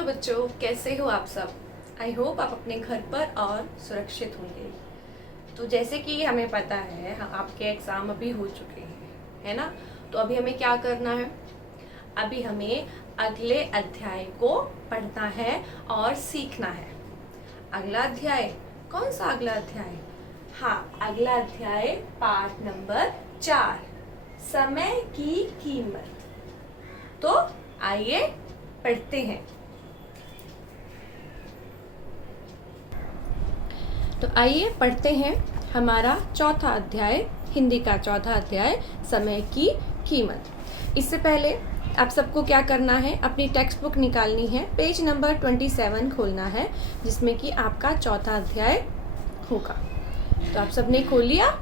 Hello बच्चों, कैसे हो आप सब। आई होप आप अपने घर पर और सुरक्षित होंगे। तो जैसे कि हमें पता है आपके एग्ज़ाम अभी हो चुके हैं, है ना। तो अभी हमें क्या करना है, अभी हमें अगले अध्याय को पढ़ना है और सीखना है। अगला अध्याय कौन सा अगला अध्याय? हाँ, अगला अध्याय पाठ नंबर 4, समय की कीमत। तो आइए पढ़ते हैं। तो आइए पढ़ते हैं हमारा चौथा अध्याय, हिंदी का चौथा अध्याय, समय की कीमत। इससे पहले आप सबको क्या करना है, अपनी टेक्स्ट बुक निकालनी है, पेज नंबर 27 खोलना है, जिसमें कि आपका चौथा अध्याय होगा। तो आप सबने खोल लिया?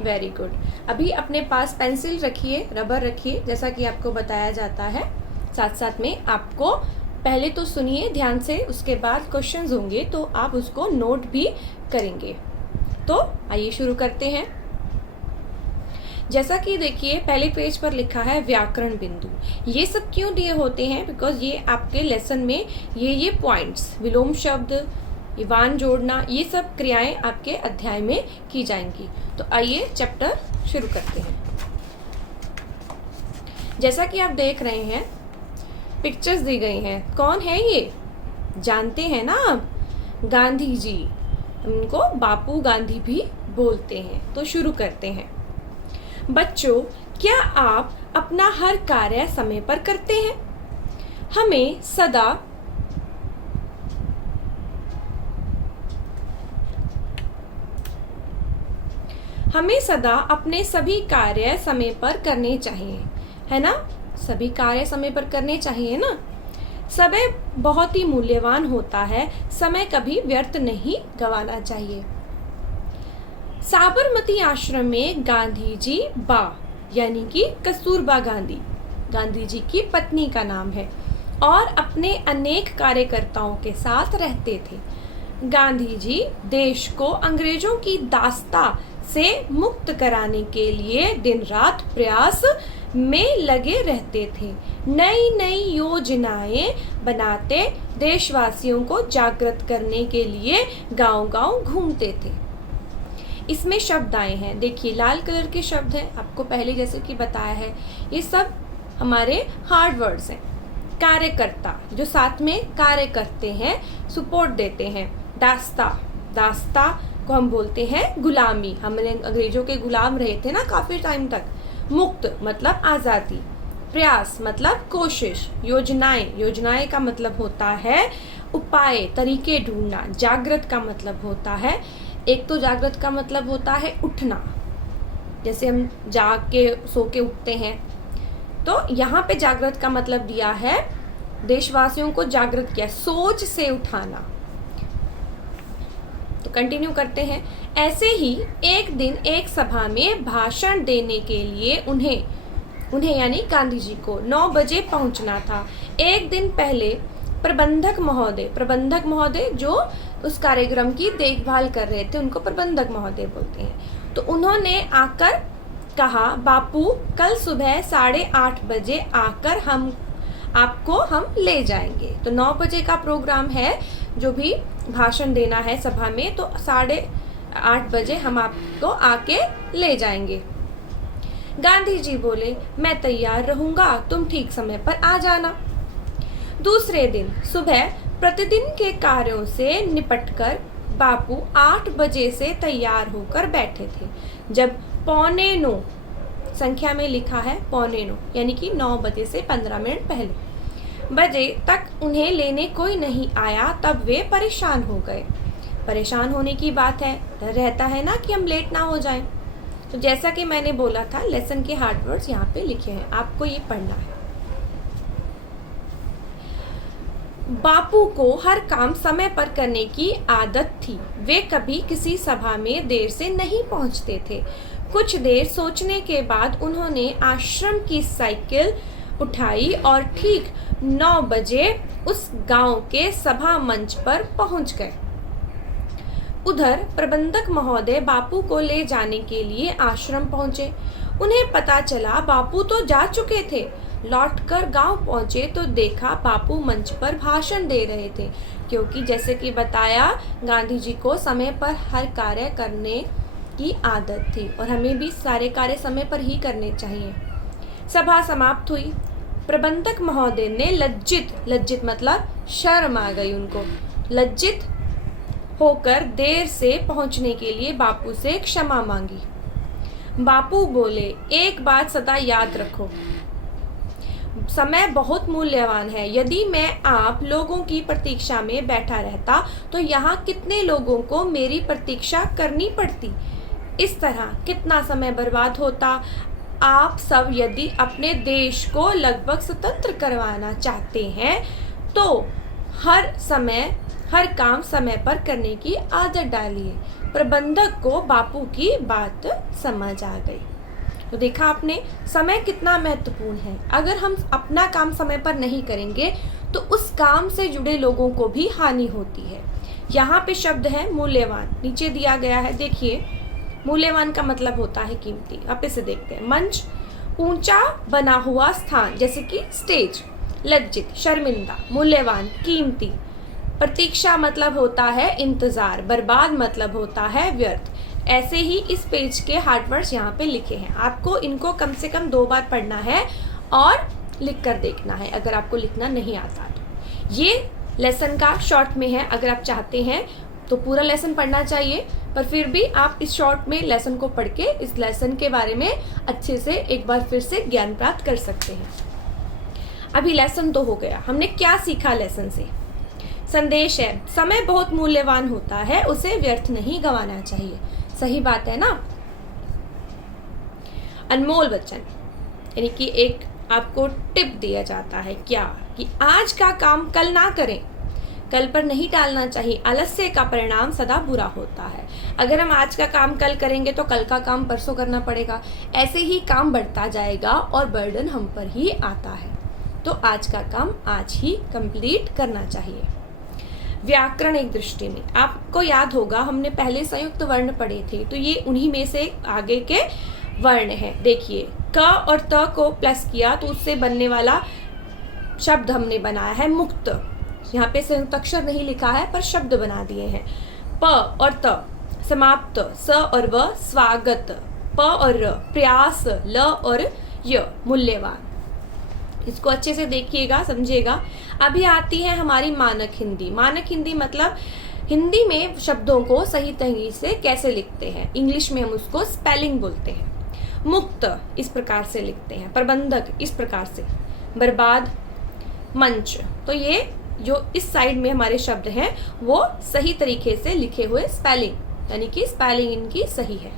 Very good. अभी अपने पास पेंसिल रखिए, रबर रखिए, जैसा कि आपको बताया जाता है। साथ साथ में आपको पहले तो सुनिए ध्यान से, उसके बाद क्वेश्चंस होंगे तो आप उसको नोट भी करेंगे। तो आइए शुरू करते हैं। जैसा कि देखिए पहले पेज पर लिखा है व्याकरण बिंदु। ये सब क्यों दिए होते हैं? बिकॉज ये आपके लेसन में ये पॉइंट्स, विलोम शब्द, वान जोड़ना, ये सब क्रियाएं आपके अध्याय में की जाएंगी। तो आइए चैप्टर शुरू करते हैं। जैसा कि आप देख रहे हैं, पिक्चर्स दी गई हैं। कौन है ये? जानते हैं ना आप? गांधी जी। उनको बापू गांधी भी बोलते हैं। तो शुरू करते हैं। बच्चों, क्या आप अपना हर कार्य समय पर करते हैं? हमें सदा अपने सभी कार्य समय पर करने चाहिए, है ना। सभी कार्य समय पर करने चाहिए ना। समय बहुत ही मूल्यवान होता है, समय कभी व्यर्थ नहीं गंवाना चाहिए। साबरमती आश्रम में गांधी जी बा यानी कि कस्तूरबा गांधी, गांधी जी की पत्नी का नाम है, और अपने अनेक कार्यकर्ताओं के साथ रहते थे। गांधी जी देश को अंग्रेजों की दास्ता से मुक्त कराने के लिए दिन रात प्रयास में लगे रहते थे। नई नई योजनाएं बनाते देशवासियों को जागृत करने के लिए गांव-गांव घूमते थे। इसमें शब्द आए हैं, देखिए लाल कलर के शब्द हैं, आपको पहले जैसे कि बताया है, ये सब हमारे हार्ड वर्ड्स हैं। कार्यकर्ता, जो साथ में कार्य करते हैं, सपोर्ट देते हैं। दास्ता, दास्ता को हम बोलते हैं गुलामी, हमने अंग्रेजों के गुलाम रहे थे ना काफी टाइम तक। मुक्त मतलब आजादी। प्रयास मतलब कोशिश। योजनाएं, योजनाएं का मतलब होता है उपाय, तरीके ढूंढना। जागृत का मतलब होता है, एक तो जागृत का मतलब होता है उठना, जैसे हम जाग के सो के उठते हैं। तो यहाँ पे जागृत का मतलब दिया है, देशवासियों को जागृत किया, सोच से उठाना। तो कंटिन्यू करते हैं। ऐसे ही एक दिन एक सभा में भाषण देने के लिए उन्हें यानी गांधी जी को 9 बजे पहुंचना था। एक दिन पहले प्रबंधक महोदय जो उस कार्यक्रम की देखभाल कर रहे थे, उनको प्रबंधक महोदय बोलते हैं। तो उन्होंने आकर कहा, बापू कल सुबह 8:30 बजे आकर हम ले जाएंगे। तो 9 बजे का प्रोग्राम है, जो भी भाषण देना है सभा में, तो 8:30 बजे हम आपको आके ले जाएंगे। गांधी जी बोले, मैं तैयार रहूंगा, तुम ठीक समय पर आ जाना। दूसरे दिन सुबह प्रतिदिन के कार्यों से निपटकर बापू 8 बजे से तैयार होकर बैठे थे। जब 8:45 संख्या में लिखा है 8:45 यानी कि 9 बजे से 15 मिनट पहले बजे तक उन्हें लेने कोई नहीं आया, तब वे परेशान हो गए। परेशान होने की बात है, डर रहता है ना कि हम लेट ना हो जाएं। तो जैसा कि मैंने बोला था, लेसन के हार्ड वर्ड्स यहाँ पे लिखे हैं, आपको ये पढ़ना है। बापू को हर काम समय पर करने की आदत थी। वे कभी किसी सभा में देर से नहीं पहुंचते थे। कुछ देर सोचने के बाद उन्होंने आश्रम की साइकिल उठाई और ठीक 9 बजे उस गांव के सभा मंच पर पहुंच गए। उधर प्रबंधक महोदय बापू को ले जाने के लिए आश्रम पहुंचे। उन्हें पता चला बापू तो जा चुके थे, लौटकर गांव पहुंचे तो देखा बापू मंच पर भाषण दे रहे थे, क्योंकि जैसे कि बताया गांधी जी को समय पर हर कार्य करने की आदत थी और हमें भी सारे कार्य समय पर ही करने चाहिए। सभा समाप्त हुई। प्रबंधक महोदय ने लज्जित मतलब शर्म आ गई उनको, लज्जित होकर देर से पहुंचने के लिए बापू से क्षमा मांगी। बापू बोले, एक बात सदा याद रखो, समय बहुत मूल्यवान है। यदि मैं आप लोगों की प्रतीक्षा में बैठा रहता तो यहाँ कितने लोगों को मेरी प्रतीक्षा करनी पड़ती, इस तरह कितना समय बर्बाद होता। आप सब यदि अपने देश को लगभग स्वतंत्र करवाना चाहते हैं तो हर काम समय पर करने की आदत डालिए। प्रबंधक को बापू की बात समझ आ गई। तो देखा आपने, समय कितना महत्वपूर्ण है। अगर हम अपना काम समय पर नहीं करेंगे तो उस काम से जुड़े लोगों को भी हानि होती है। यहाँ पे शब्द है मूल्यवान, नीचे दिया गया है, देखिए मूल्यवान का मतलब होता है कीमती। वापस से देखते हैं। मंच, ऊंचा बना हुआ स्थान जैसे कि स्टेज। लज्जित, शर्मिंदा। मूल्यवान, कीमती। प्रतीक्षा मतलब होता है इंतजार। बर्बाद मतलब होता है व्यर्थ। ऐसे ही इस पेज के हार्ड वर्ड्स यहाँ पे लिखे हैं। आपको इनको कम से कम 2 बार पढ़ना है और लिख कर देखना है अगर आपको लिखना नहीं आता तो। ये लेसन का शॉर्ट में है, अगर आप चाहते हैं तो पूरा लेसन पढ़ना चाहिए, पर फिर भी आप इस शॉर्ट में लेसन को पढ़ के इस लेसन के बारे में अच्छे से एक बार फिर से ज्ञान प्राप्त कर सकते हैं। अभी लेसन 2 हो गया। हमने क्या सीखा लेसन से? संदेश है, समय बहुत मूल्यवान होता है, उसे व्यर्थ नहीं गंवाना चाहिए। सही बात है ना। अनमोल वचन, यानी कि एक आपको टिप दिया जाता है, क्या कि आज का काम कल ना करें, कल पर नहीं टालना चाहिए। आलस्य का परिणाम सदा बुरा होता है। अगर हम आज का काम कल करेंगे तो कल का काम परसों करना पड़ेगा, ऐसे ही काम बढ़ता जाएगा और बर्डन हम पर ही आता है। तो आज का काम आज ही कंप्लीट करना चाहिए। व्याकरण एक दृष्टि में, आपको याद होगा हमने पहले संयुक्त वर्ण पढ़े थे, तो ये उन्हीं में से आगे के वर्ण हैं। देखिए, क और त को प्लस किया तो उससे बनने वाला शब्द हमने बनाया है मुक्त। यहाँ पे संयुक्त अक्षर नहीं लिखा है पर शब्द बना दिए हैं। प और त समाप्त, स और व स्वागत, प और र प्रयास, ल और य मूल्यवान। इसको अच्छे से देखिएगा, समझिएगा। अभी आती है हमारी मानक हिंदी। मानक हिंदी मतलब हिंदी में शब्दों को सही तरीके से कैसे लिखते हैं। इंग्लिश में हम उसको स्पेलिंग बोलते हैं। मुक्त इस प्रकार से लिखते हैं, प्रबंधक इस प्रकार से, बर्बाद, मंच। तो ये जो इस साइड में हमारे शब्द हैं वो सही तरीके से लिखे हुए स्पेलिंग, यानी कि स्पेलिंग इनकी सही है।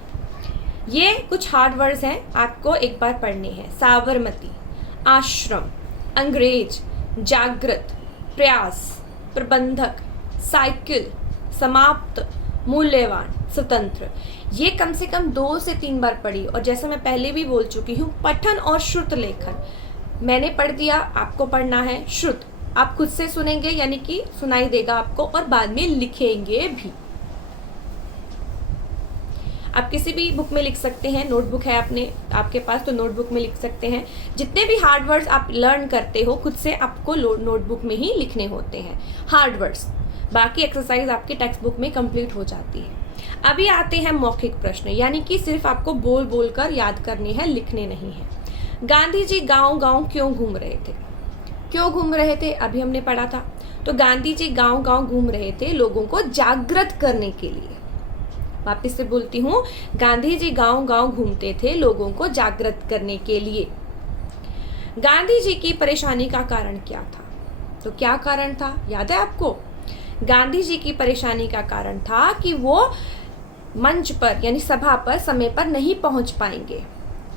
ये कुछ हार्ड वर्ड्स हैं, आपको एक बार पढ़ने हैं। साबरमती, आश्रम, अंग्रेज, जागृत, प्रयास, प्रबंधक, साइकिल, समाप्त, मूल्यवान, स्वतंत्र। ये कम से कम 2 से 3 बार पढ़ी, और जैसा मैं पहले भी बोल चुकी हूँ, पठन और श्रुत लेखन। मैंने पढ़ दिया, आपको पढ़ना है श्रुत। आप खुद से सुनेंगे, यानी कि सुनाई देगा आपको, और बाद में लिखेंगे भी। आप किसी भी बुक में लिख सकते हैं, नोटबुक है आपके पास तो नोटबुक में लिख सकते हैं। जितने भी हार्ड वर्ड्स आप लर्न करते हो खुद से आपको नोटबुक में ही लिखने होते हैं हार्ड वर्ड्स। बाकी एक्सरसाइज आपकी टेक्स्ट बुक में कंप्लीट हो जाती है। अभी आते हैं मौखिक प्रश्न, यानी कि सिर्फ आपको बोल बोल कर याद करने हैं, लिखने नहीं है। गांधी जी गाँव गाँव क्यों घूम रहे थे? क्यों घूम रहे थे अभी हमने पढ़ा था। तो गांधी जी गाँव गाँव घूम रहे थे लोगों को जागृत करने के लिए। वापिस से बोलती हूँ, गांधी जी गांव गांव घूमते थे लोगों को जागृत करने के लिए। गांधी जी की परेशानी का कारण क्या था? तो क्या कारण था, याद है आपको? गांधी जी की परेशानी का कारण था कि वो मंच पर यानी सभा पर समय पर नहीं पहुंच पाएंगे।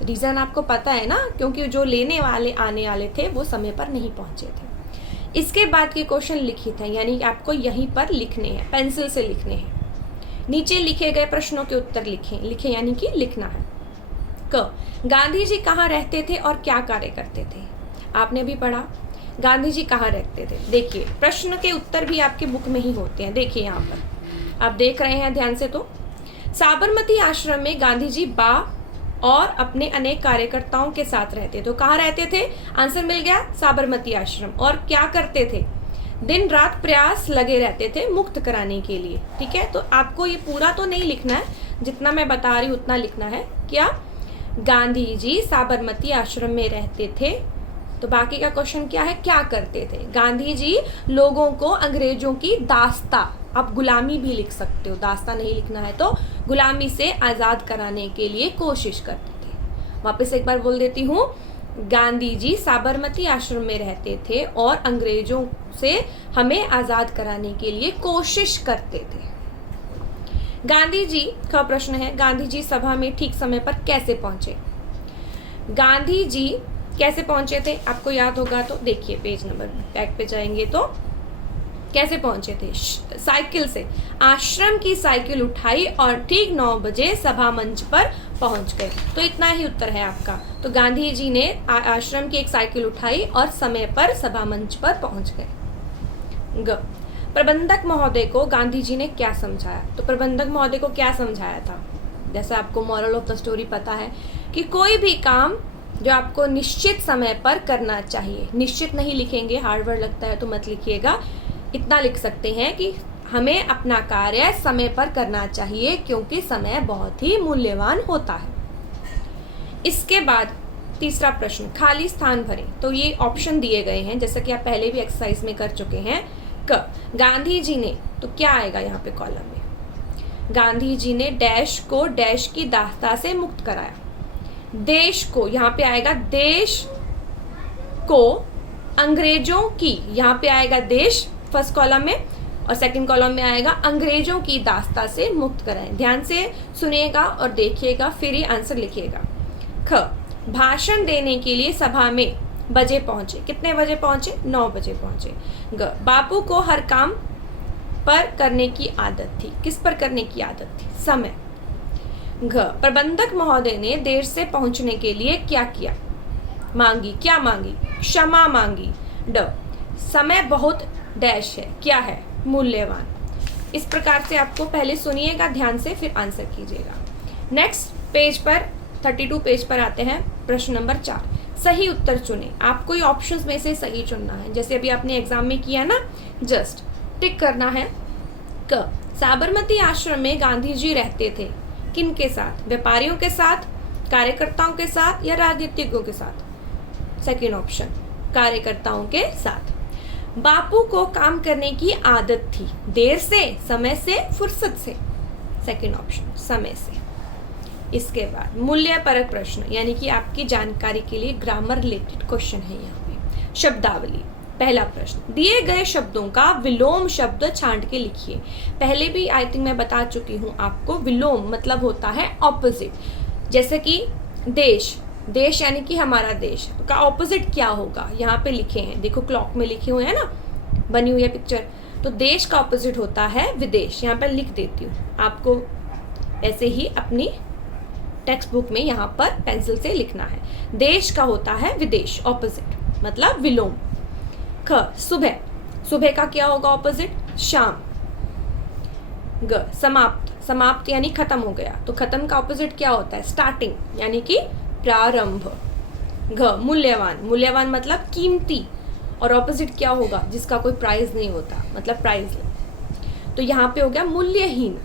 रीजन आपको पता है ना, क्योंकि जो लेने वाले आने वाले थे वो समय पर नहीं पहुंचे थे। इसके बाद के क्वेश्चन लिखित हैं, यानी आपको यहीं पर लिखने हैं, पेंसिल से लिखने हैं। नीचे लिखे गए प्रश्नों के उत्तर लिखें यानी कि लिखना है। क, गांधी जी कहाँ रहते थे और क्या कार्य करते थे? आपने भी पढ़ा गांधी जी कहाँ रहते थे। देखिए, प्रश्न के उत्तर भी आपके बुक में ही होते हैं। देखिए यहाँ पर आप देख रहे हैं ध्यान से। तो साबरमती आश्रम में गांधी जी बा और अपने अनेक कार्यकर्ताओं के साथ रहते। तो कहाँ रहते थे? आंसर मिल गया, साबरमती आश्रम। और क्या करते थे? दिन रात प्रयास लगे रहते थे मुक्त कराने के लिए। ठीक है, तो आपको ये पूरा तो नहीं लिखना है, जितना मैं बता रही हूँ उतना लिखना है। क्या? गांधी जी साबरमती आश्रम में रहते थे। तो बाकी का क्वेश्चन क्या है? क्या करते थे? गांधी जी लोगों को अंग्रेजों की दास्ता, आप गुलामी भी लिख सकते हो, दास्ता नहीं लिखना है तो, गुलामी से आज़ाद कराने के लिए कोशिश करते थे। वापस एक बार बोल देती हूँ, गांधी जी साबरमती आश्रम में रहते थे और अंग्रेजों से हमें आज़ाद कराने के लिए कोशिश करते थे। गांधी जी का प्रश्न है, गांधी जी सभा में ठीक समय पर कैसे पहुंचे? गांधी जी कैसे पहुंचे थे? आपको याद होगा तो देखिए, पेज नंबर बैक पे जाएंगे तो कैसे पहुंचे थे? साइकिल से। आश्रम की साइकिल उठाई और ठीक 9 बजे सभा मंच पर पहुंच गए। तो इतना ही उत्तर है आपका। तो गांधी जी ने आश्रम की एक साइकिल उठाई और समय पर सभा मंच पर पहुंच गए। ग, प्रबंधक महोदय को गांधी जी ने क्या समझाया? तो प्रबंधक महोदय को क्या समझाया था? जैसे आपको मॉरल ऑफ द स्टोरी पता है कि कोई भी काम जो आपको निश्चित समय पर करना चाहिए, निश्चित नहीं लिखेंगे, हार्ड वर्ड लगता है तो मत लिखिएगा, इतना लिख सकते हैं कि हमें अपना कार्य समय पर करना चाहिए क्योंकि समय बहुत ही मूल्यवान होता है। इसके बाद तीसरा प्रश्न, खाली स्थान भरें। तो ये ऑप्शन दिए गए हैं जैसा कि आप पहले भी एक्सरसाइज में कर चुके हैं। गांधी जी ने, तो क्या आएगा यहाँ पे कॉलम में? गांधी जी ने डैश को डैश की दास्ता से मुक्त कराया। देश को, यहाँ पे आएगा देश को अंग्रेजों की, यहाँ पे आएगा देश फर्स्ट कॉलम में, और सेकंड कॉलम में आएगा अंग्रेजों की दास्ता से मुक्त कराएं। ध्यान से सुनिएगा और देखिएगा, फिर ही आंसर लिखिएगा। ख, भाषण देने के लिए सभा में बजे पहुंचे। कितने बजे पहुंचे? 9 बजे पहुंचे। ग, बापू को हर काम पर करने की आदत थी। किस पर करने की आदत थी? समय। घ, प्रबंधक महोदय ने देर से पहुंचने के लिए क्या किया? मांगी। क्या मांगी? क्षमा मांगी। ड, समय बहुत डैश है। क्या है? मूल्यवान। इस प्रकार से आपको पहले सुनिएगा ध्यान से, फिर आंसर कीजिएगा। नेक्स्ट पेज पर 32 पेज पर आते हैं। प्रश्न नंबर 4, सही उत्तर चुने। आपको ये ऑप्शंस में से सही चुनना है, जैसे अभी आपने एग्जाम में किया ना, जस्ट टिक करना है। क, साबरमती आश्रम में गांधी जी रहते थे। किन के साथ? व्यापारियों के साथ, कार्यकर्ताओं के साथ, या राजनीतिज्ञों के साथ? सेकेंड ऑप्शन, कार्यकर्ताओं के साथ। बापू को काम करने की आदत थी। देर से, समय से, फुर्सत से? सेकेंड ऑप्शन, समय से। इसके बाद मूल्य परक प्रश्न, यानी कि आपकी जानकारी के लिए ग्रामर रिलेटेड क्वेश्चन है यहाँ पे। शब्दावली। पहला प्रश्न, दिए गए शब्दों का विलोम शब्द छांट के लिखिए। पहले भी आई थिंक मैं बता चुकी हूँ आपको, विलोम मतलब होता है ऑपोजिट। जैसे कि देश, देश यानी कि हमारा देश का ऑपोजिट क्या होगा? यहाँ पे लिखे हैं, देखो क्लॉक में लिखे हुए हैं ना, बनी हुई है पिक्चर। तो देश का ऑपोजिट होता है विदेश। यहाँ पर लिख देती हूँ आपको, ऐसे ही अपनी टेक्स्ट बुक में यहाँ पर पेंसिल से लिखना है। देश का होता है विदेश, ऑपोजिट मतलब विलोम। ख, सुबह, सुबह का क्या होगा ऑपोजिट? शाम। ग, समाप्त, समाप्त यानी खत्म हो गया, तो खत्म का ऑपोजिट क्या होता है? स्टार्टिंग यानी कि प्रारंभ। घ, मूल्यवान, मूल्यवान मतलब कीमती, और ऑपोजिट क्या होगा? जिसका कोई प्राइस नहीं होता, मतलब प्राइसलेस। तो यहाँ पे हो गया मूल्यहीन,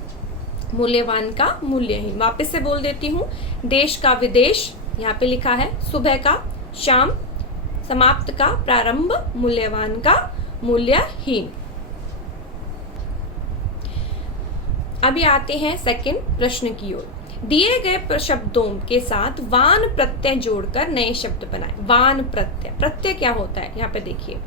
मूल्यवान का मूल्यहीन। वापस से बोल देती हूँ, देश का विदेश, यहाँ पे लिखा है, सुबह का शाम, समाप्त का प्रारंभ, मूल्यवान का मूल्यहीन। अभी आते हैं सेकंड प्रश्न की ओर। दिए गए शब्दों के साथ वान प्रत्यय जोड़कर नए शब्द बनाएं। वान प्रत्यय, प्रत्यय क्या होता है? यहाँ पे देखिए,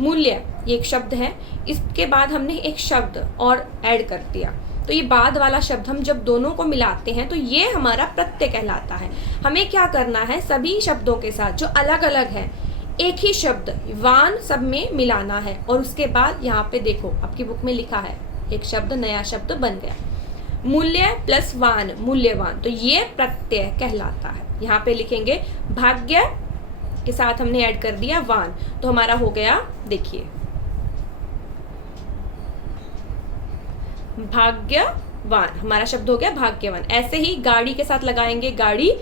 मूल्य ये एक शब्द है, इसके बाद हमने एक शब्द और ऐड कर दिया, तो ये बाद वाला शब्द हम जब दोनों को मिलाते हैं तो ये हमारा प्रत्यय कहलाता है। हमें क्या करना है? सभी शब्दों के साथ जो अलग अलग है एक ही शब्द वान सब में मिलाना है, और उसके बाद यहाँ पे देखो आपकी बुक में लिखा है, एक शब्द नया शब्द बन गया। मूल्य प्लस वान, मूल्यवान, तो ये प्रत्यय कहलाता है। यहाँ पे लिखेंगे भाग्य के साथ हमने ऐड कर दिया वान, तो हमारा हो गया, देखिए भाग्यवान, हमारा शब्द हो गया भाग्यवान। ऐसे ही गाड़ी के साथ लगाएंगे गाड़ी,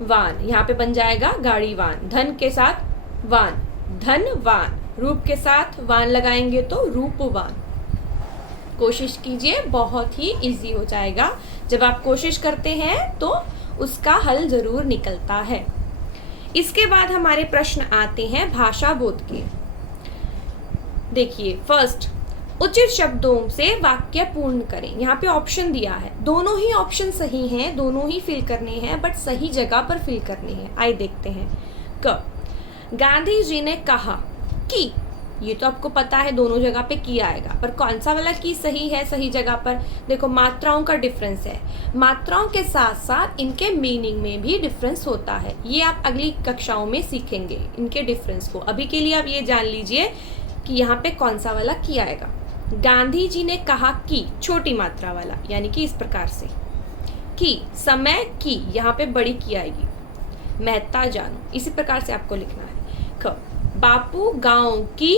वान, यहाँ पे बन जाएगा गाड़ीवान। धन के साथ वान, धनवान। रूप के साथ वान लगाएंगे तो रूपवान। कोशिश कीजिए, बहुत ही इजी हो जाएगा। जब आप कोशिश करते हैं तो उसका हल जरूर निकलता है। इसके बाद हमारे प्रश्न आते हैं भाषा बोध के। देखिए, फर्स्ट, उचित शब्दों से वाक्य पूर्ण करें। यहाँ पे ऑप्शन दिया है, दोनों ही ऑप्शन सही हैं, दोनों ही फिल करने हैं, बट सही जगह पर फिल करने हैं। आइए देखते हैं। क, गांधी जी ने कहा कि, ये तो आपको पता है दोनों जगह पे की आएगा, पर कौन सा वाला की सही है सही जगह पर? देखो, मात्राओं का डिफरेंस है, मात्राओं के साथ साथ इनके मीनिंग में भी डिफरेंस होता है। ये आप अगली कक्षाओं में सीखेंगे इनके डिफरेंस को। अभी के लिए आप ये जान लीजिए कि यहाँ पे कौन सा वाला की आएगा। गांधी जी ने कहा कि, छोटी मात्रा वाला, यानी कि इस प्रकार से कि, समय की, यहाँ पे बड़ी की आएगी, महत्ता जानू, इसी प्रकार से आपको लिखना है। ख, बापू गांव की,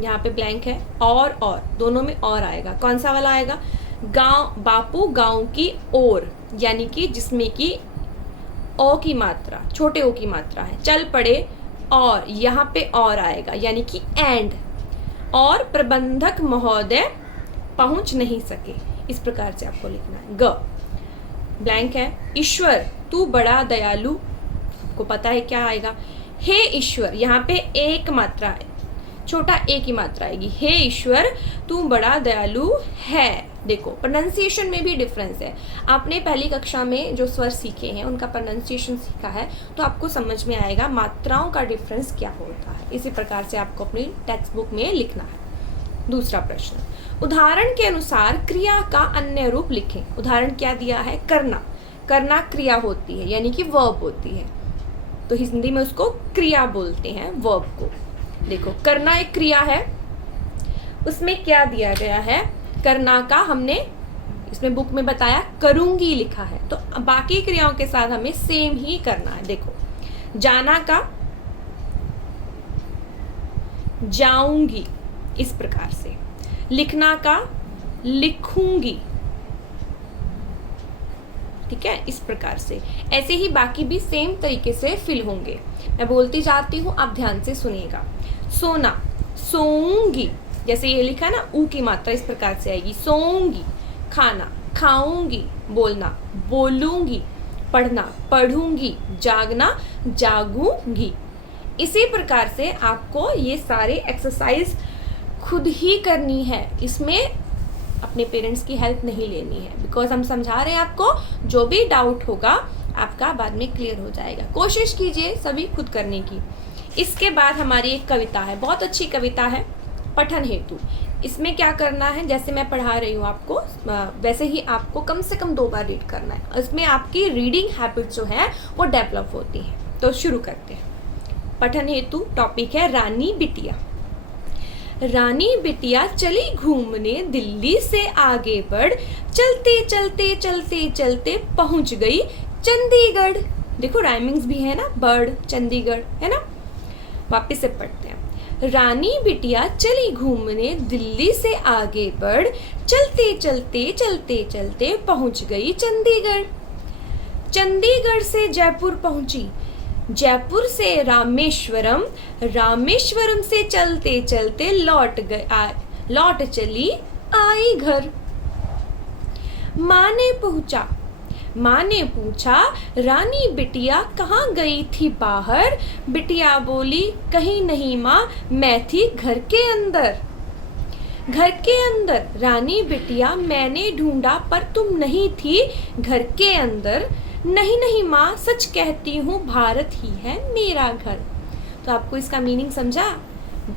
यहाँ पे ब्लैंक है, और दोनों में और आएगा। कौन सा वाला आएगा? गांव, बापू गांव की ओर, यानी कि जिसमें कि ओ की मात्रा, छोटे ओ की मात्रा है। चल पड़े, और यहाँ पे और आएगा, यानी कि एंड। और प्रबंधक महोदय पहुंच नहीं सके, इस प्रकार से आपको लिखना है। ग, ब्लैंक है, ईश्वर तू बड़ा दयालु, आपको पता है क्या आएगा? हे ईश्वर, यहाँ पे एक मात्रा है, छोटा ए की मात्रा आएगी। हे ईश्वर तू बड़ा दयालु है। देखो, प्रोनाउंसिएशन में भी डिफरेंस है। आपने पहली कक्षा में जो स्वर सीखे हैं उनका प्रोनाउंसिएशन सीखा है, तो आपको समझ में आएगा मात्राओं का डिफरेंस क्या होता है। इसी प्रकार से आपको अपनी टेक्स्ट बुक में लिखना है। दूसरा प्रश्न, उदाहरण के अनुसार क्रिया का अन्य रूप लिखें। उदाहरण क्या दिया है? करना। करना क्रिया होती है, यानी कि वर्ब होती है, तो हिंदी में उसको क्रिया बोलते हैं, वर्ब को। देखो, करना एक क्रिया है, उसमें क्या दिया गया है? करना का हमने इसमें बुक में बताया करूंगी लिखा है, तो बाकी क्रियाओं के साथ हमें सेम ही करना है। देखो, जाना का जाऊंगी, इस प्रकार से। लिखना का लिखूंगी, ठीक है, इस प्रकार से। ऐसे ही बाकी भी सेम तरीके से फिल होंगे। मैं बोलती जाती हूँ, आप ध्यान से सुनिएगा। सोना, सोऊंगी, जैसे ये लिखा ना, ऊ की मात्रा इस प्रकार से आएगी, सोऊंगी। खाना, खाऊंगी। बोलना, बोलूंगी। पढ़ना, पढ़ूंगी। जागना, जागूंगी। इसी प्रकार से आपको ये सारे एक्सरसाइज खुद ही करनी है, इसमें अपने पेरेंट्स की हेल्प नहीं लेनी है, बिकॉज हम समझा रहे हैं आपको। जो भी डाउट होगा आपका बाद में क्लियर हो जाएगा। कोशिश कीजिए सभी खुद करने की। इसके बाद हमारी एक कविता है, बहुत अच्छी कविता है, पठन हेतु। इसमें क्या करना है, जैसे मैं पढ़ा रही हूँ आपको, वैसे ही आपको कम से कम 2 बार रीड करना है। इसमें आपकी रीडिंग हैबिट जो है वो डेवलप होती है। तो शुरू करते हैं। पठन हेतु टॉपिक है रानी बिटिया। रानी बिटिया चली घूमने, दिल्ली से आगे बढ़, चलते चलते चलते चलते पहुंच गई चंडीगढ़। देखो, राइमिंग्स भी है ना, बर्ड, चंडीगढ़, है ना। वापस से पढ़ते हैं। रानी बिटिया चली घूमने, दिल्ली से आगे बढ़, चलते चलते चलते चलते पहुंच गई चंडीगढ़। चंडीगढ़ से जयपुर पहुंची, जयपुर से रामेश्वरम, रामेश्वरम से चलते चलते लौट चली आई घर। माँ ने पूछा रानी बिटिया कहाँ गई थी बाहर। बिटिया बोली, कहीं नहीं माँ, मैं थी घर के अंदर। घर के अंदर, रानी बिटिया मैंने ढूंढा पर तुम नहीं थी घर के अंदर। नहीं नहीं माँ, सच कहती हूँ, भारत ही है मेरा घर। तो आपको इसका मीनिंग समझा?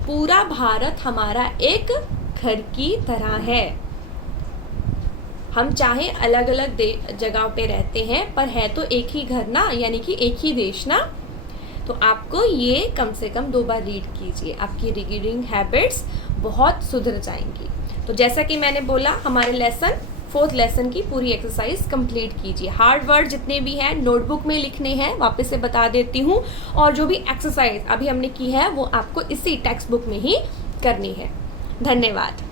पूरा भारत हमारा एक घर की तरह है। हम चाहे अलग अलग जगहों पे रहते हैं, पर है तो एक ही घर ना, यानी कि एक ही देश ना। तो आपको ये कम से कम 2 बार रीड कीजिए, आपकी रीडिंग हैबिट्स बहुत सुधर जाएंगी। तो जैसा कि मैंने बोला, हमारे 4th लेसन की पूरी एक्सरसाइज कंप्लीट कीजिए। हार्ड वर्ड जितने भी हैं नोटबुक में लिखने हैं, वापस से बता देती हूँ। और जो भी एक्सरसाइज अभी हमने की है वो आपको इसी टेक्स्ट बुक में ही करनी है। धन्यवाद।